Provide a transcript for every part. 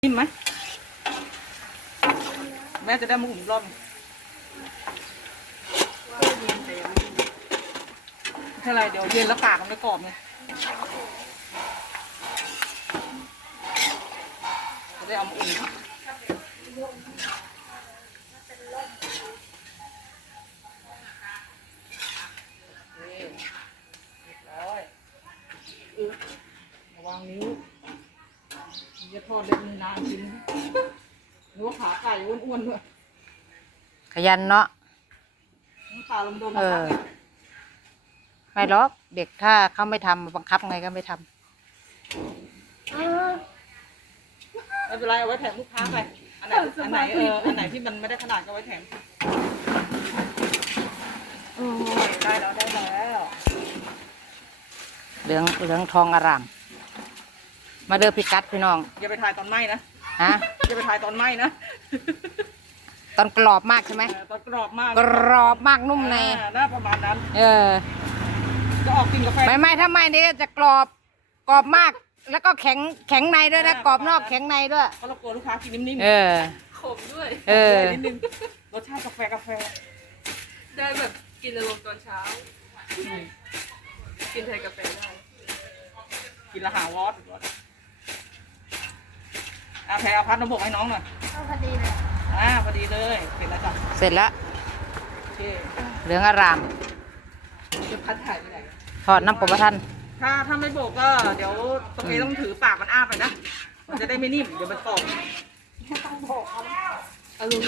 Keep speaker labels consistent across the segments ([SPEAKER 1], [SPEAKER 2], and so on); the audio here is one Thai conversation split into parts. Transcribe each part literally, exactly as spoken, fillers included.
[SPEAKER 1] นิ่มไหมแม่จะได้มาหุ่นรอบเท่าไรเดี๋ยวเย็นแล้วปากมันไม่กรอบไงจะได้เอามาอุ่นระวังนิ้วจะทอดเล็กนานกินหรือว่าขาไก่อ้วนๆด้วย
[SPEAKER 2] ขยันเนาะ
[SPEAKER 1] ขาลมโดนบังคับ
[SPEAKER 2] ไม่หรอกเด็กถ้าเขาไม่ทำบังคับไงก็ไม่ทำ
[SPEAKER 1] ไม่เป็นไรเอาไว้แถมลูกค้าไปอันไหนอันไหนเอออันไหนที่มันไม่ได้ขนาดก็ไว้แถมโอ้ยได้แล้วได้แล้ว
[SPEAKER 2] เหลืองเหลืองทองอร่ามมาเด้อพิกัดพี่น้อง
[SPEAKER 1] อย่าไปถ่ายตอนไหม้นะ
[SPEAKER 2] ฮะ
[SPEAKER 1] อย่าไปถ่ายตอนไหม้นะ
[SPEAKER 2] ตอนกรอบมากใช่ไหม
[SPEAKER 1] ตอนกรอบมาก
[SPEAKER 2] กรอบมากนุ่มใน
[SPEAKER 1] น่าประมาณนั้น
[SPEAKER 2] เออ
[SPEAKER 1] จะออกกินกาแฟ
[SPEAKER 2] ไม่ไม่ถ้าไม่นี่จะกรอบกรอบมากแล้วก็แข็งแข็งในด้วยนะกรอบนอกแข็งในด้วย
[SPEAKER 1] เพราะเรากลัวลูกค้ากินนิ่มๆ
[SPEAKER 2] เออ
[SPEAKER 3] ขมด้วย
[SPEAKER 2] เออ
[SPEAKER 1] นิดนึงรสชาติกาแฟกาแฟ
[SPEAKER 3] ได้แบบกินอารมณ์ตอนเช้ากินไทยกาแฟได้
[SPEAKER 1] กินละหาวอดอาแพรเอาพัดน้ำบกให้น้องหน่อย
[SPEAKER 3] เอาพอดีเลย
[SPEAKER 1] อ่าพอดีเลยเป็นแล้วจ้ะ
[SPEAKER 2] เสร็จแล้ว
[SPEAKER 1] โอเค
[SPEAKER 2] เหลืองอร่าม
[SPEAKER 1] จะพัดถ่ายไปไหน
[SPEAKER 2] ทอดน้ำปลาทัน
[SPEAKER 1] ถ้าถ้าไม่โบกก็เดี๋ยวตรงนี้ต้องถือปากมันอ้าไปนะมันจะได้ไม่นิ่มเดี๋ยวมันกรอบต้องโบกเอาลูก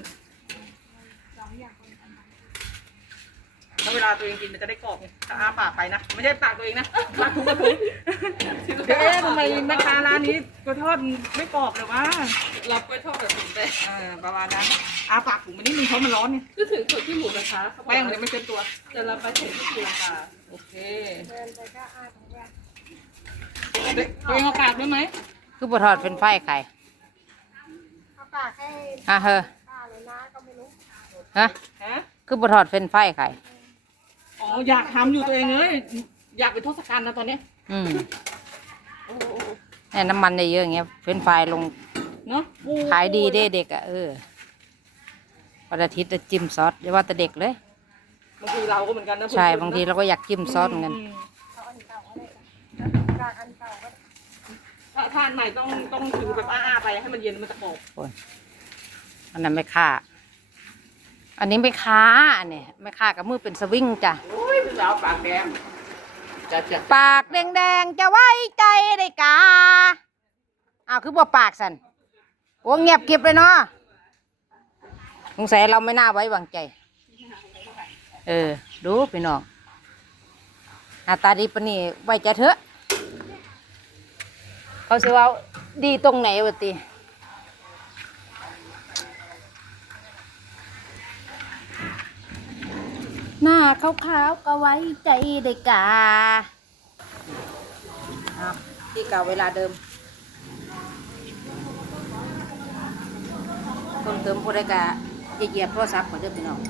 [SPEAKER 1] ถ้าเวลาตัวเองกินมันจะได้กรอบไงถ้าอ้าปากไปนะไม่ใช่ปากตัวเองนะปากทุกกระทุกเอ๊ะทำไมแม่ค้าร้านนี้กล้วยทอดไม่กรอบเลยวะ
[SPEAKER 3] รับกล้วยทอดแบบถุงแป้ง
[SPEAKER 1] อ่าประมาณนั้นอ้าปากถุงมันนิดนึงเพราะมันร้อนไง
[SPEAKER 3] ก็ถึงจุดที่หมูกระทะ
[SPEAKER 1] แป้งเลยไม่เต็มตัว
[SPEAKER 3] แต่เราไปถึงที่ตีลังกา
[SPEAKER 1] โอเคเดินไปก็อ้าของแรกตัวเองเอาปากด้วยไหม
[SPEAKER 2] คือปลาทอดเป็นไฟไข่
[SPEAKER 1] เอาปากให้
[SPEAKER 2] อ่ะเฮ้อฮะคือปลาทอดเป็นไฟไข่
[SPEAKER 1] อ๋ออยากทำอยู่ตัวเองเลยอยากเป็นทศกัณฐ์นะตอนนี้
[SPEAKER 2] อืมเนี่ยน้ำมันเยอะอย่างเงี้ยเป็นไฟลง
[SPEAKER 1] เนาะ
[SPEAKER 2] ขายดีเด้เด็กอ่ะเออวันอาทิตย์จะจิ้มซอสเรียกว่าแต่เด็กเลย
[SPEAKER 1] บางทีเราก็เหมือนกันนะ
[SPEAKER 2] ใช่บางทีเราก็อยากจิ้มซอสเหมือนกัน
[SPEAKER 1] ถ้าทานใหม่ต้องต้องถือแบบอ้าไปให้มันเย็นมันจะกรอบ
[SPEAKER 2] อันนั้นไม่ค่าอันนี้ไม่ค้าเนี่ยไม่ค้ากับมือเป็นสวิงจ้ะ
[SPEAKER 1] โอ้ยสาวปากแดงจะจะ
[SPEAKER 2] ปากแดงๆจะไว้ใจได้กาอ้าวคือบ่ปากสันโอ้เงียบเก็บเลยเนาะสงสัยเราไม่น่าไว้วางใจเออดูพี่น้องหน้าตาดีปะนี่ไว้ใจเถอะเขาสิว่าดีตรงไหนวะตีหน้าขาวๆก็ไว้ใจได้กาที่เก่าเวลาเดิมเพิ่มเติมผู้ใดกะเหยียบโทรศัพท์ก่อนเดิมพี่น้อง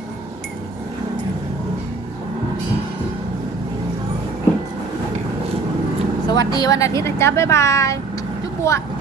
[SPEAKER 2] สวัสดีวันอาทิตย์นะจ๊ะบ๊ายบายจุ๊บบัว